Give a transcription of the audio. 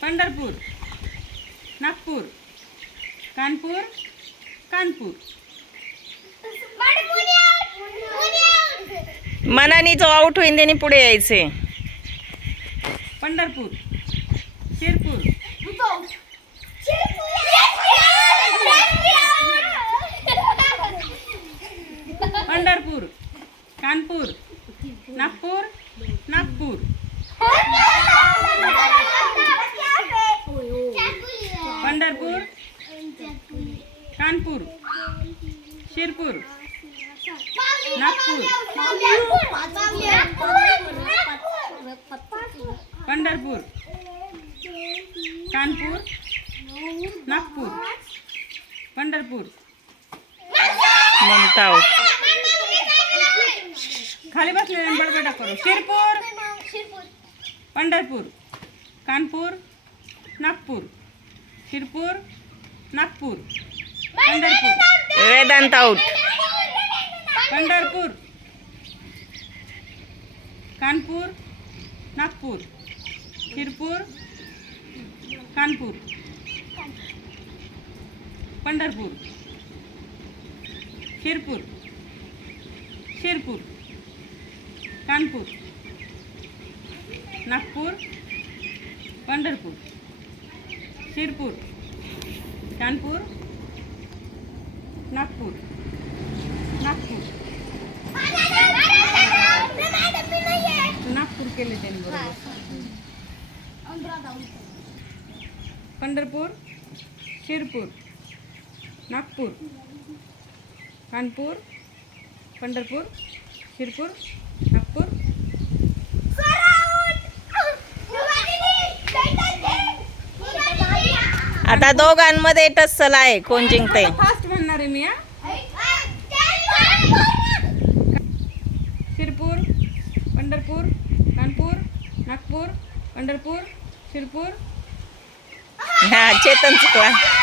पंढरपूर नागपूर कानपूर कानपूर मनाने जो आउट होईन त्यांनी पुढे यायचे पंढरपूर शिरपूर पंढरपूर कानपूर नागपूर नागपूर कानपूर शिरपूर नागपूर पंढरपूर कानपूर नागपूर पंढरपूर खाली बसले करू शिरपूर पंढरपूर कानपूर नागपूर शिरपूर नागपूर पंढरपूर आउट पंढरपूर कानपूर नागपूर फिरपूर कानपूर पंढरपूर शिरपूर शिरपूर कानपूर नागपूर पंढरपूर शिरपूर कानपूर नागपूर नागपूर नागपूर केले त्यांनी पंढरपूर शिरपूर नागपूर कानपूर पंढरपूर शिरपूर नागपूर आता दोघांमध्ये टसल आहे कोण जिंकते फास्ट म्हणणार आहे मी शिरपूर पंढरपूर कानपूर नागपूर पंढरपूर शिरपूर हा चेतन चुकला